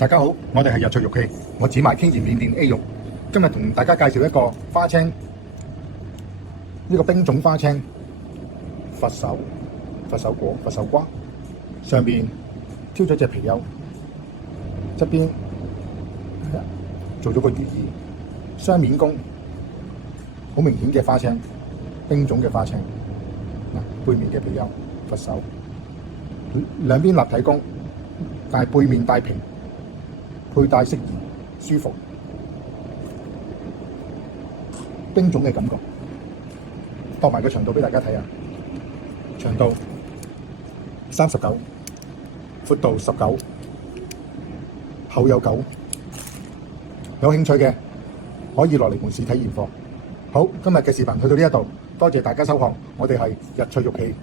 大家好，我哋係日趣玉器，我只賣天然緬甸 A 玉。今日同大家介紹一個花青，呢個冰種花青，佛手果、佛手瓜，上邊挑咗隻貔貅，側邊做咗個如意，雙面弓，好明顯嘅花青，冰種嘅花青。背面嘅貔貅，佛手，兩邊立體弓，但係背面帶平。佩戴適宜，舒服，冰種嘅感覺。度埋個長度俾大家睇下，長度39，闊度19，厚有9。有興趣嘅可以落嚟門市睇現貨。好，今日嘅視頻去到呢一度，多謝大家收看，我哋係日趣玉器。